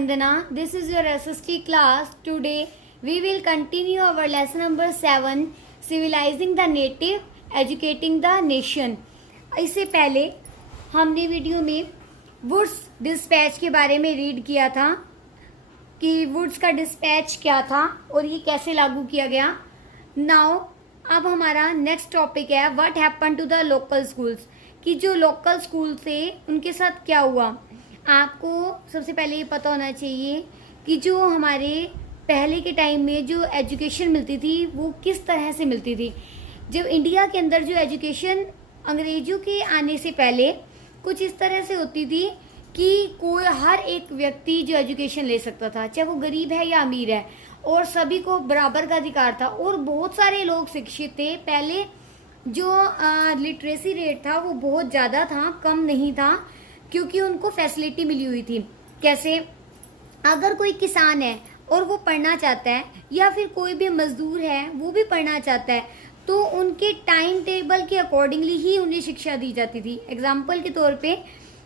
Vandana. This is your SST class. Today we will continue our lesson number 7, Civilizing the Native, Educating the Nation. इससे पहले हमने video में woods dispatch के बारे में read किया था कि वुड्स का डिस्पैच क्या था और ये कैसे लागू किया गया. नाउ अब हमारा नेक्स्ट टॉपिक है what happen to the local schools, कि जो लोकल स्कूल थे उनके साथ क्या हुआ. आपको सबसे पहले ये पता होना चाहिए कि जो हमारे पहले के टाइम में जो एजुकेशन मिलती थी वो किस तरह से मिलती थी. जब इंडिया के अंदर जो एजुकेशन अंग्रेजों के आने से पहले कुछ इस तरह से होती थी कि कोई हर एक व्यक्ति जो एजुकेशन ले सकता था, चाहे वो गरीब है या अमीर है, और सभी को बराबर का अधिकार था और बहुत सारे लोग शिक्षित थे. पहले जो लिटरेसी रेट था वो बहुत ज़्यादा था, कम नहीं था, क्योंकि उनको फैसिलिटी मिली हुई थी. कैसे, अगर कोई किसान है और वो पढ़ना चाहता है या फिर कोई भी मजदूर है वो भी पढ़ना चाहता है तो उनके टाइम टेबल के अकॉर्डिंगली ही उन्हें शिक्षा दी जाती थी. एग्जाम्पल के तौर पे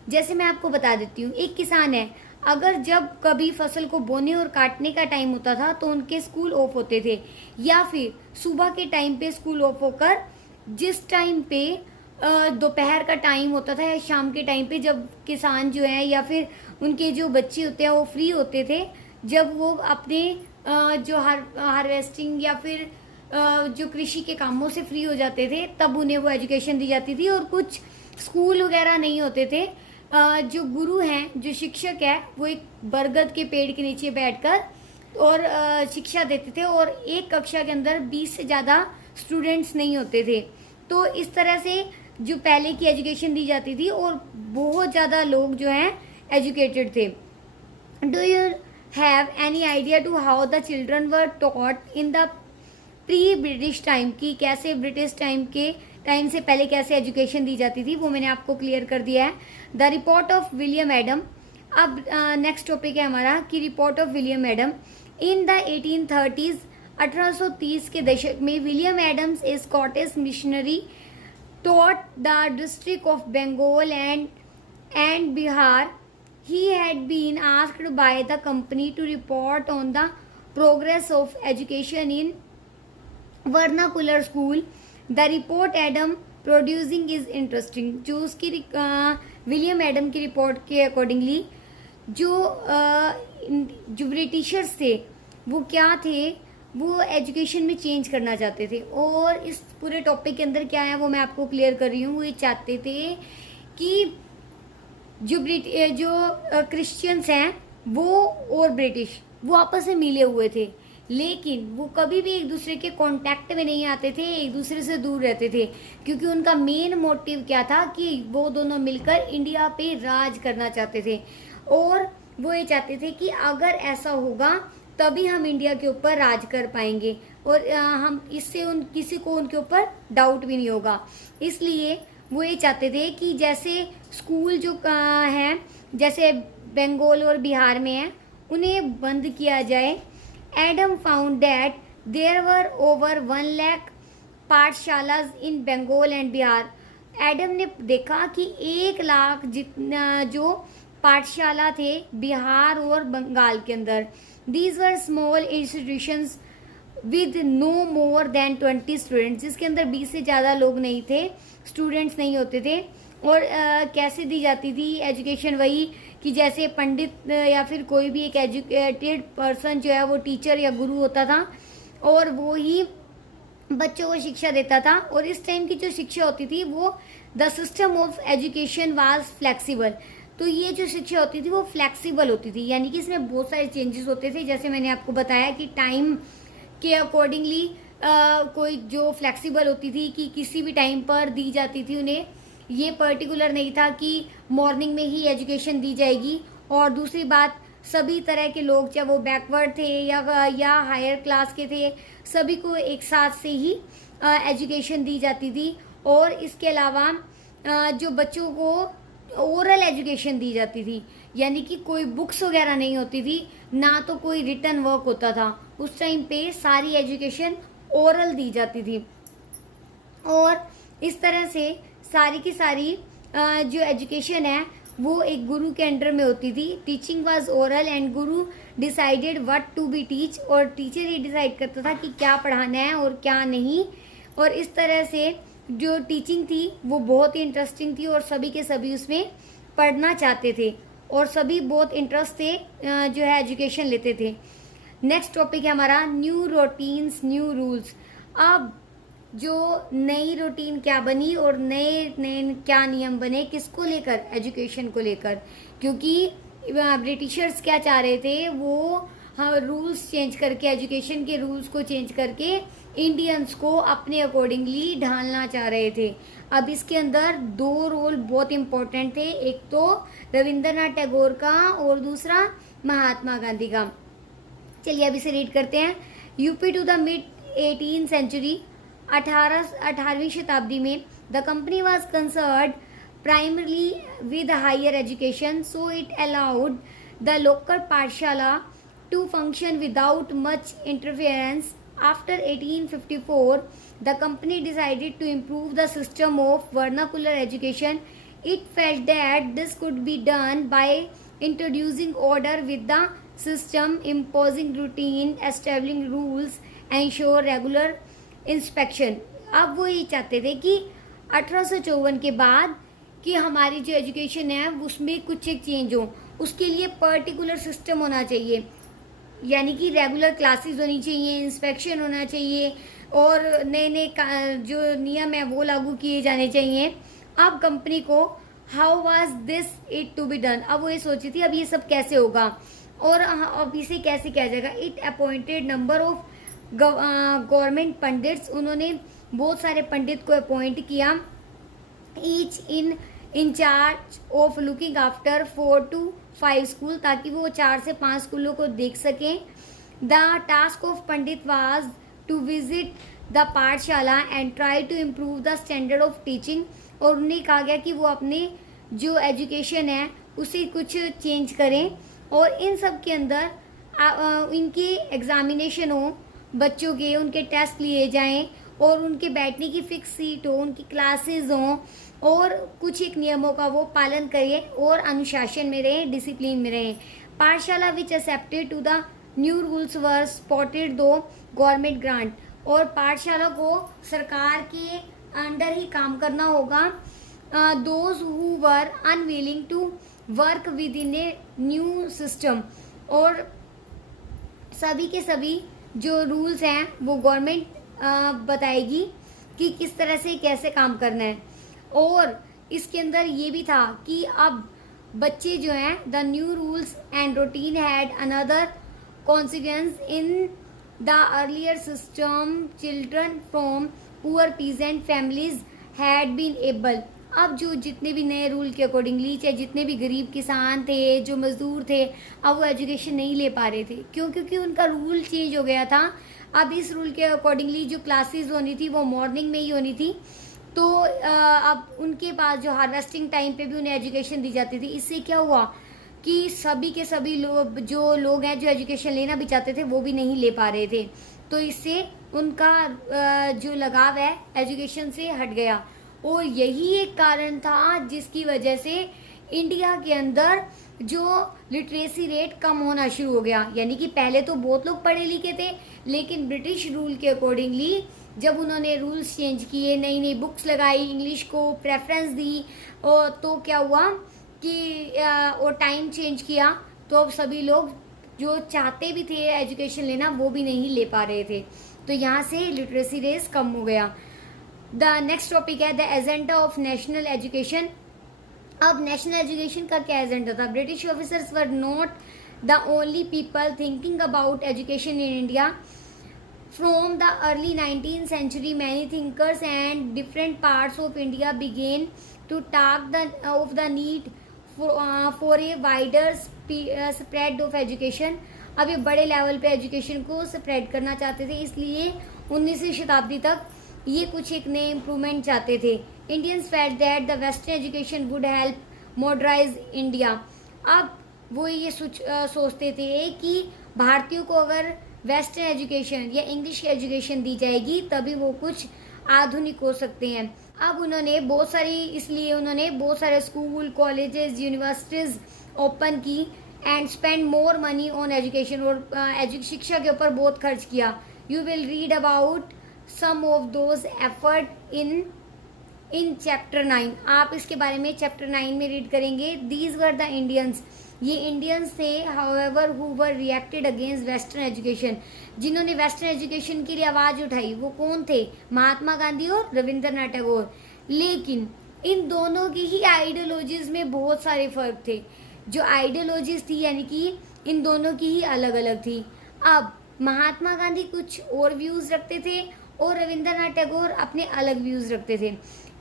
जैसे मैं आपको बता देती हूँ, एक किसान है, अगर जब कभी फसल को बोने और काटने का टाइम होता था तो उनके स्कूल ऑफ होते थे, या फिर सुबह के टाइम पे स्कूल ऑफ होकर जिस टाइम पे दोपहर का टाइम होता था या शाम के टाइम पे जब किसान जो है या फिर उनके जो बच्चे होते हैं वो फ्री होते थे, जब वो अपने जो हार्वेस्टिंग या फिर जो कृषि के कामों से फ्री हो जाते थे तब उन्हें वो एजुकेशन दी जाती थी. और कुछ स्कूल वगैरह नहीं होते थे. जो गुरु हैं, जो शिक्षक है, वो एक बरगद के पेड़ के नीचे बैठकर और शिक्षा देते थे और एक कक्षा के अंदर 20 से ज़्यादा स्टूडेंट्स नहीं होते थे. तो इस तरह से जो पहले की एजुकेशन दी जाती थी और बहुत ज़्यादा लोग जो हैं एजुकेटेड थे. Do you have any idea to how the children were taught in the pre British time, कि कैसे ब्रिटिश टाइम से पहले कैसे एजुकेशन दी जाती थी, वो मैंने आपको क्लियर कर दिया है. The report of William Adam. अब नेक्स्ट टॉपिक है हमारा कि report of William Adam. In the 1830s 1830 के दशक में William Adams a Scottish missionary taught the district of Bengal and Bihar. He had been asked by the company to report on the progress of education in vernacular school. The report Adam producing is interesting. जो उसकी William Adam की report के accordingly जो Britishers थे वो क्या थे, वो एजुकेशन में चेंज करना चाहते थे. और इस पूरे टॉपिक के अंदर क्या है वो मैं आपको क्लियर कर रही हूँ. वो ये चाहते थे कि जो क्रिश्चियंस हैं वो और ब्रिटिश वो आपस में मिले हुए थे, लेकिन वो कभी भी एक दूसरे के कांटेक्ट में नहीं आते थे, एक दूसरे से दूर रहते थे, क्योंकि उनका मेन मोटिव क्या था कि वो दोनों मिलकर इंडिया पे राज करना चाहते थे. और वो ये चाहते थे कि अगर ऐसा होगा तभी हम इंडिया के ऊपर राज कर पाएंगे और हम इससे किसी को उनके ऊपर डाउट भी नहीं होगा. इसलिए वो ये चाहते थे कि जैसे स्कूल जो हैं, जैसे बंगाल और बिहार में हैं, उन्हें बंद किया जाए. Adam found that there were over 1 lakh pathshalas in Bengal and Bihar. Adam ने देखा कि 1 लाख जितना जो पाठशाला थे बिहार और बंगाल के अंदर. These were small institutions with no more than 20 students, जिसके अंदर 20 से ज़्यादा लोग नहीं थे, स्टूडेंट्स नहीं होते थे. और कैसे दी जाती थी एजुकेशन, वही कि जैसे पंडित या फिर कोई भी एक एजुकेटेड पर्सन जो है वो टीचर या गुरु होता था और वो ही बच्चों को शिक्षा देता था. और इस टाइम की जो शिक्षा होती थी वो the system of education was flexible. तो ये जो शिक्षा होती थी वो फ्लेक्सिबल होती थी, यानी कि इसमें बहुत सारे चेंजेस होते थे. जैसे मैंने आपको बताया कि टाइम के अकॉर्डिंगली कोई जो फ्लेक्सिबल होती थी कि किसी भी टाइम पर दी जाती थी उन्हें. ये पर्टिकुलर नहीं था कि मॉर्निंग में ही एजुकेशन दी जाएगी. और दूसरी बात, सभी तरह के लोग, चाहे वो बैकवर्ड थे या हायर क्लास के थे, सभी को एक साथ से ही एजुकेशन दी जाती थी. और इसके अलावा जो बच्चों को ओरल एजुकेशन दी जाती थी, यानी कि कोई बुक्स वगैरह नहीं होती थी, ना तो कोई रिटर्न वर्क होता था. उस टाइम पे सारी एजुकेशन ओरल दी जाती थी. और इस तरह से सारी की सारी जो एजुकेशन है वो एक गुरु के अंडर में होती थी। Teaching was oral and guru decided what to be teach, और टीचर ही डिसाइड करता था कि क्या पढ़ाना है और क्या नहीं। और इस तरह से जो टीचिंग थी वो बहुत ही इंटरेस्टिंग थी और सभी के सभी उसमें पढ़ना चाहते थे और सभी बहुत इंटरेस्ट से जो है एजुकेशन लेते थे। नेक्स्ट टॉपिक है हमारा न्यू रूटीन्स न्यू रूल्स। अब जो नई रूटीन क्या बनी और नए नए क्या नियम बने, किसको लेकर, एजुकेशन को लेकर, क्योंकि ब्रिटिशर्स क्या चाह रहे थे, वो हाँ रूल्स चेंज करके, एजुकेशन के रूल्स को चेंज करके इंडियंस को अपने अकॉर्डिंगली ढालना चाह रहे थे। अब इसके अंदर दो रोल बहुत इंपॉर्टेंट थे, एक तो रविंद्रनाथ टैगोर का और दूसरा महात्मा गांधी का। चलिए अब इसे रीड करते हैं। Up to the mid 18th century, 18वीं शताब्दी में the company was concerned primarily with higher education, so it allowed the local pathshala to function without much interference. After 1854, the company decided to improve the system of vernacular education. It felt that this could be done by introducing order with the system, imposing routine, establishing rules, ensure regular inspection. अब वो ये चाहते थे कि 1854 के बाद कि हमारी जो एजुकेशन है उसमें कुछ एक चेंज हो, उसके लिए पर्टिकुलर सिस्टम होना चाहिए, यानी कि रेगुलर क्लासेस होनी चाहिए, इंस्पेक्शन होना चाहिए और नए नए जो नियम है वो लागू किए जाने चाहिए। अब कंपनी को how was this it to be done, अब वो ये सोची थी अब ये सब कैसे होगा और अब इसे कैसे किया जाएगा। It appointed number of government pandits, उन्होंने बहुत सारे पंडित को अपॉइंट किया। Each in charge of looking after 4 to 5 school, ताकि वो 4 से 5 स्कूलों को देख सकें। The task of pandit was to visit the pathshala and try to improve the standard of teaching, और उन्हें कहा गया कि वो अपने जो एजुकेशन है उसे कुछ चेंज करें और इन सब के अंदर इनकी एग्जामिनेशन हो, बच्चों के उनके टेस्ट लिए जाएं और उनके बैठने की फिक्स सीट हो, उनकी क्लासेस हों और कुछ एक नियमों का वो पालन करें और अनुशासन में रहें, डिसिप्लिन में रहें। Pathshala which accepted to the new rules were spotted to government grant, और पाठशाला को सरकार के अंडर ही काम करना होगा। Those who were unwilling to work within a new system, और सभी के सभी जो रूल्स हैं वो गवर्नमेंट बताएगी कि किस तरह से कैसे काम करना है। और इसके अंदर ये भी था कि अब बच्चे जो हैं the new rules and routine had another consequence in the earlier system, children from poor peasant families had been able. अब जो जितने भी नए रूल के अकॉर्डिंगली, चाहे जितने भी गरीब किसान थे, जो मजदूर थे, अब वो एजुकेशन नहीं ले पा रहे थे। क्यों? क्योंकि उनका रूल चेंज हो गया था। अब इस रूल के अकॉर्डिंगली जो क्लासेस होनी थी वो मॉर्निंग में ही होनी थी, तो अब उनके पास जो हार्वेस्टिंग टाइम पे भी उन्हें एजुकेशन दी जाती थी। इससे क्या हुआ कि सभी के सभी लोग हैं जो एजुकेशन लेना भी चाहते थे वो भी नहीं ले पा रहे थे, तो इससे उनका जो लगाव है एजुकेशन से हट गया। और यही एक कारण था जिसकी वजह से इंडिया के अंदर जो लिटरेसी रेट कम होना शुरू हो गया। यानी कि पहले तो बहुत लोग पढ़े लिखे थे, लेकिन ब्रिटिश रूल के अकॉर्डिंगली जब उन्होंने रूल्स चेंज किए, नई नई बुक्स लगाई, इंग्लिश को प्रेफरेंस दी, और तो क्या हुआ कि और टाइम चेंज किया, तो अब सभी लोग जो चाहते भी थे एजुकेशन लेना वो भी नहीं ले पा रहे थे, तो यहाँ से लिटरेसी रेट कम हो गया। द नेक्स्ट टॉपिक है the agenda of national education. अब नेशनल एजुकेशन का क्या एजेंडा था? British officers were not the only people thinking about education in India. From the early 19th century, many thinkers and different parts of India began to talk of the need for a wider spread of education. अब ये बड़े level पे education को spread करना चाहते थे, इसलिए 19वीं शताब्दी तक ये कुछ एक नए इम्प्रूवमेंट चाहते थे। Indians felt that the western education would help modernise India. अब वो ये सोचते थे कि भारतीयों को अगर वेस्टर्न एजुकेशन या इंग्लिश एजुकेशन दी जाएगी तभी वो कुछ आधुनिक हो सकते हैं। अब उन्होंने बहुत सारे स्कूल, कॉलेजेस, यूनिवर्सिटीज ओपन की and spend more money on education, और शिक्षा के ऊपर बहुत खर्च किया. You will read about some of those effort in chapter 9. आप इसके बारे में चैप्टर 9 में रीड करेंगे. दीज वर द इंडियंस, ये इंडियंस थे, however who were reacted against western education, जिन्होंने वेस्टर्न एजुकेशन के लिए आवाज उठाई. वो कौन थे? महात्मा गांधी और रविंद्रनाथ टैगोर. लेकिन इन दोनों की ही आइडियोलॉजीज में बहुत सारे फर्क थे. जो आइडियोलॉजीज थी यानी कि इन दोनों की ही अलग अलग थी. अब महात्मा गांधी कुछ और व्यूज रखते थे और रविंद्रनाथ टैगोर अपने अलग व्यूज रखते थे.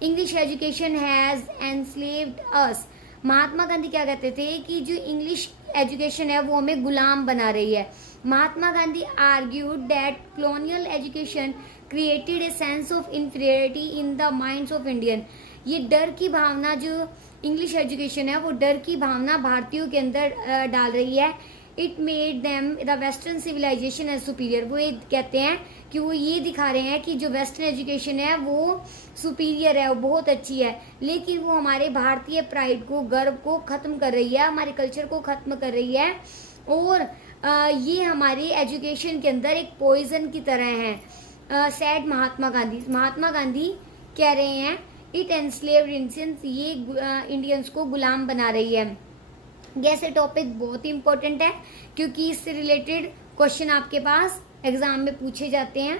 इंग्लिश एजुकेशन हैज एनस्लेव्ड अस. महात्मा गांधी क्या कहते थे कि जो इंग्लिश एजुकेशन है वो हमें गुलाम बना रही है. Mahatma Gandhi argued that colonial education created a sense of inferiority in the minds of Indian. ये डर की भावना, जो इंग्लिश एजुकेशन है वो डर की भावना भारतीयों के अंदर डाल रही है. It made them the western civilization as superior. वो ये कहते हैं कि वो ये दिखा रहे हैं कि जो वेस्टर्न एजुकेशन है वो सुपीरियर है, वो बहुत अच्छी है, लेकिन वो हमारे भारतीय प्राइड को, गर्व को खत्म कर रही है, हमारे कल्चर को खत्म कर रही है, और ये हमारी एजुकेशन के अंदर एक पॉइजन की तरह है. सैड महात्मा गांधी कह रहे हैं इट एनस्लेव्ड इंडियंस, ये इंडियंस को गुलाम बना रही है. ये टॉपिक बहुत ही इंपॉर्टेंट है क्योंकि इससे रिलेटेड क्वेश्चन आपके पास एग्जाम में पूछे जाते हैं,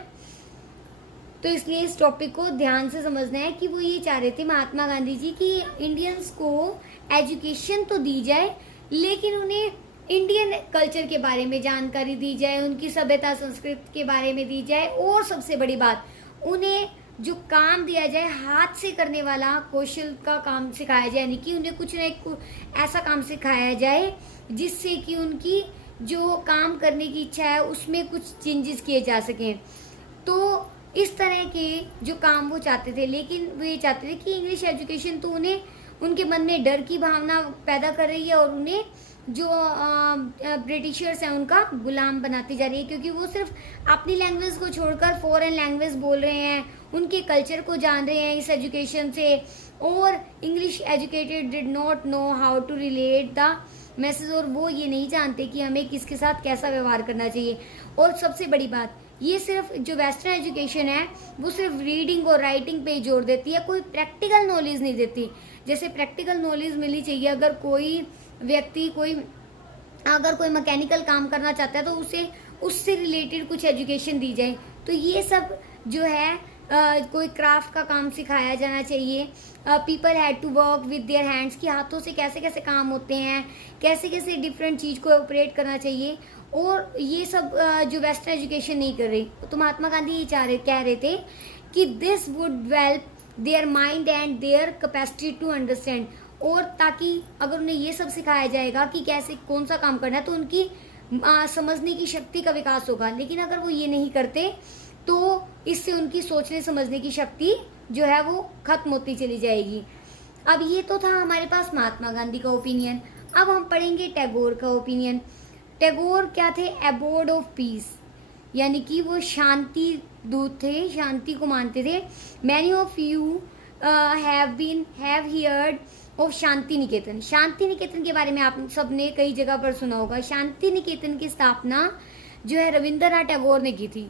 तो इसलिए इस टॉपिक को ध्यान से समझना है कि वो ये चाह रहे थे महात्मा गांधी जी कि इंडियंस को एजुकेशन तो दी जाए, लेकिन उन्हें इंडियन कल्चर के बारे में जानकारी दी जाए, उनकी सभ्यता संस्कृति के बारे में दी जाए, और सबसे बड़ी बात उन्हें जो काम दिया जाए हाथ से करने वाला कौशल का काम सिखाया जाए, यानी कि उन्हें कुछ न ऐसा काम सिखाया जाए जिससे कि उनकी जो काम करने की इच्छा है उसमें कुछ चेंजेस किए जा सकें. तो इस तरह के जो काम वो चाहते थे, लेकिन वो ये चाहते थे कि इंग्लिश एजुकेशन तो उन्हें उनके मन में डर की भावना पैदा कर रही है और उन्हें जो ब्रिटिशर्स हैं उनका गुलाम बनाती जा रही है, क्योंकि वो सिर्फ अपनी लैंग्वेज को छोड़कर फॉरेन लैंग्वेज बोल रहे हैं, उनके कल्चर को जान रहे हैं इस एजुकेशन से, और English educated did not know how to relate the message, और वो ये नहीं जानते कि हमें किसके साथ कैसा व्यवहार करना चाहिए. और सबसे बड़ी बात, ये सिर्फ जो वेस्टर्न एजुकेशन है वो सिर्फ रीडिंग और राइटिंग पे ही जोर देती है, कोई प्रैक्टिकल नॉलेज नहीं देती. जैसे प्रैक्टिकल नॉलेज मिलनी चाहिए, अगर कोई व्यक्ति अगर कोई मैकेनिकल काम करना चाहता है तो उसे उससे रिलेटेड कुछ एजुकेशन दी जाए. तो ये सब जो है कोई क्राफ्ट का काम सिखाया जाना चाहिए. People had to work with their hands, कि हाथों से कैसे कैसे काम होते हैं, कैसे कैसे डिफरेंट चीज को ऑपरेट करना चाहिए, और ये सब जो वेस्टर्न एजुकेशन नहीं कर रही. तो महात्मा गांधी ये कह रहे थे कि this would develop their mind and their capacity to understand, और ताकि अगर उन्हें ये सब सिखाया जाएगा कि कैसे कौन सा काम करना है तो उनकी समझने की शक्ति का विकास होगा. लेकिन अगर वो ये नहीं करते तो इससे उनकी सोचने समझने की शक्ति जो है वो खत्म होती चली जाएगी. अब ये तो था हमारे पास महात्मा गांधी का ओपिनियन. अब हम पढ़ेंगे टैगोर का ओपिनियन. टैगोर क्या थे? एबोर्ड ऑफ पीस, यानी कि वो शांति दूत थे, शांति को मानते थे. Many of you have heard of Shanti Niketan. Shanti Niketan के बारे में आप सबने कई जगह पर सुना होगा. शांति निकेतन की स्थापना जो है रविंद्रनाथ टैगोर ने की थी.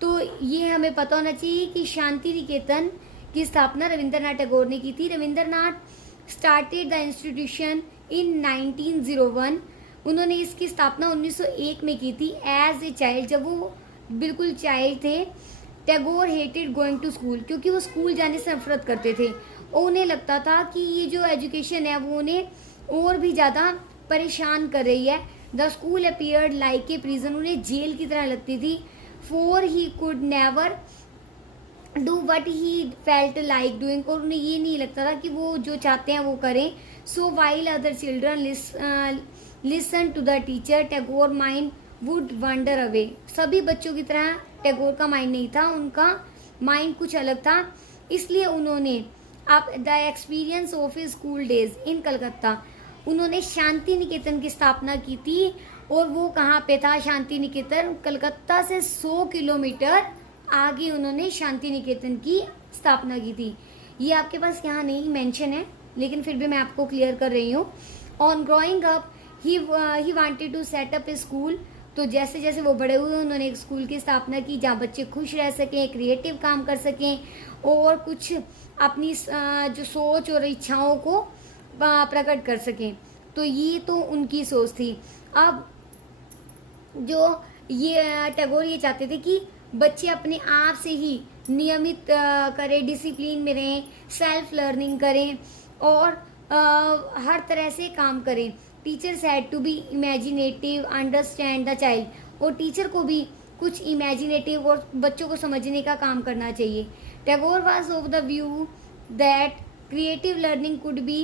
तो ये हमें पता होना चाहिए कि शांति निकेतन की स्थापना रविंद्रनाथ टैगोर ने की थी. रविंद्रनाथ स्टार्टेड द इंस्टीट्यूशन इन 1901. उन्होंने इसकी स्थापना 1901 में की थी. एज ए चाइल्ड, जब वो बिल्कुल चाइल्ड थे, Tagore hated going to school, क्योंकि वो स्कूल जाने से नफरत करते थे और उन्हें लगता था कि ये जो एजुकेशन है वो उन्हें और भी ज़्यादा परेशान कर रही है. The school appeared like a prison, उन्हें जेल की तरह लगती थी. For he could never do what he felt like doing, और उन्हें ये नहीं लगता था कि वो जो चाहते हैं वो करें. So while other children listen to the teacher, Tagore mind would wander away. सभी बच्चों की तरह टैगोर का माइंड नहीं था, उनका माइंड कुछ अलग था. इसलिए उन्होंने the experience of school days in Calcutta, उन्होंने शांति निकेतन की स्थापना की थी. और वो कहाँ पे था शांति निकेतन? कलकत्ता से 100 किलोमीटर आगे उन्होंने शांति निकेतन की स्थापना की थी। ये आपके पास यहाँ नहीं मेंशन है, लेकिन फिर भी मैं आपको क्लियर कर रही हूँ। On growing up he wanted to set up a school. तो जैसे जैसे वो बड़े हुए उन्होंने एक स्कूल की स्थापना की जहाँ बच्चे खुश रह सकें, क्रिएटिव काम कर सकें और कुछ अपनी जो सोच और इच्छाओं को प्रकट कर सकें। तो ये तो उनकी सोच थी। अब जो ये टैगोर ये चाहते थे कि बच्चे अपने आप से ही नियमित करें, डिसिप्लिन में रहें, सेल्फ लर्निंग करें और हर तरह से काम करें। Teachers had to be imaginative, understand the child. और टीचर को भी कुछ इमेजिनेटिव और बच्चों को समझने का काम करना चाहिए। Tagore was of the view that creative learning could be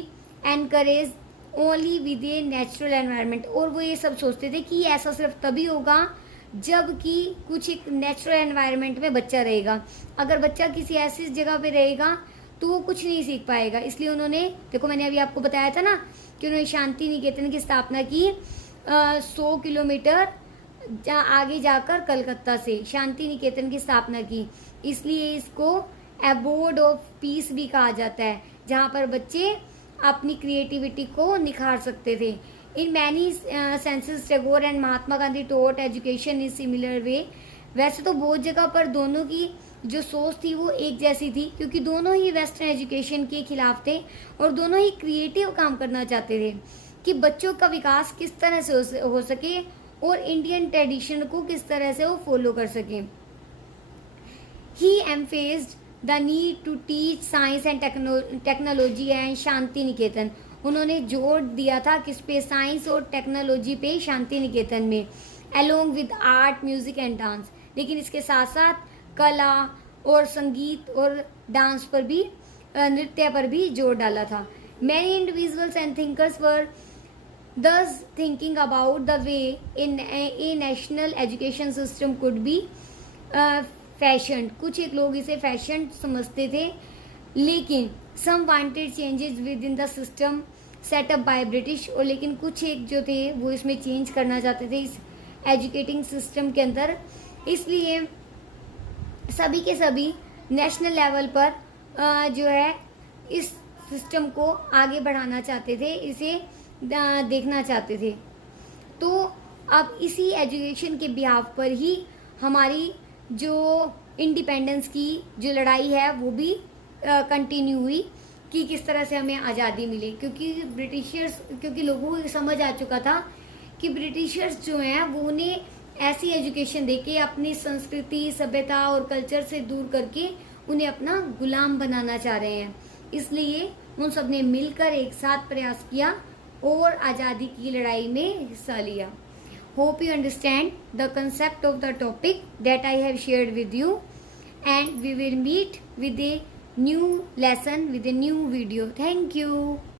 encourage only with a natural environment. और वो ये सब सोचते थे कि ऐसा सिर्फ तभी होगा जबकि कुछ एक नेचुरल एनवायरनमेंट में बच्चा रहेगा। अगर बच्चा किसी ऐसी जगह पे रहेगा तो वो कुछ नहीं सीख पाएगा। इसलिए उन्होंने, देखो मैंने अभी आपको बताया था ना कि उन्होंने शांति निकेतन की स्थापना की 100 किलोमीटर आगे जाकर कलकत्ता से शांति निकेतन की स्थापना की। इसलिए इसको एबोर्ड ऑफ पीस भी कहा जाता है, जहाँ पर बच्चे अपनी क्रिएटिविटी को निखार सकते थे। In many senses Tagore and Mahatma Gandhi taught education in similar way. वैसे तो बहुत जगह पर दोनों की जो सोच थी वो एक जैसी थी, क्योंकि दोनों ही वेस्टर्न एजुकेशन के खिलाफ थे और दोनों ही क्रिएटिव काम करना चाहते थे कि बच्चों का विकास किस तरह से हो सके और इंडियन ट्रेडिशन को किस तरह से वो फॉलो कर सके। He emphasised the need to teach science and technology and Shanti Niketan. उन्होंने जोर दिया था किस पे, साइंस और टेक्नोलॉजी पे शांति निकेतन में, along with art, music and dance. लेकिन इसके साथ साथ कला और संगीत और डांस पर भी, नृत्य पर भी जोर डाला था। Many individuals and thinkers were thus thinking about the way in a national education system could be fashioned। कुछ एक लोग इसे फैशन समझते थे, लेकिन some wanted changes within the system set up by British। और लेकिन कुछ एक जो थे वो इसमें चेंज करना चाहते थे इस एजुकेटिंग सिस्टम के अंदर। इसलिए सभी के सभी नेशनल लेवल पर जो है इस सिस्टम को आगे बढ़ाना चाहते थे, इसे देखना चाहते थे। तो अब इसी एजुकेशन के बिहाफ पर ही हमारी जो इंडिपेंडेंस की जो लड़ाई है वो भी कंटिन्यू हुई कि किस तरह से हमें आज़ादी मिले। क्योंकि लोगों को समझ आ चुका था कि ब्रिटिशर्स जो हैं वो उन्हें ऐसी एजुकेशन देके अपनी संस्कृति, सभ्यता और कल्चर से दूर करके उन्हें अपना गुलाम बनाना चाह रहे हैं। इसलिए उन सब ने मिलकर एक साथ प्रयास किया और आज़ादी की लड़ाई में हिस्सा लिया। Hope you understand the concept of the topic that I have shared with you, and we will meet with a new lesson with a new video. Thank you.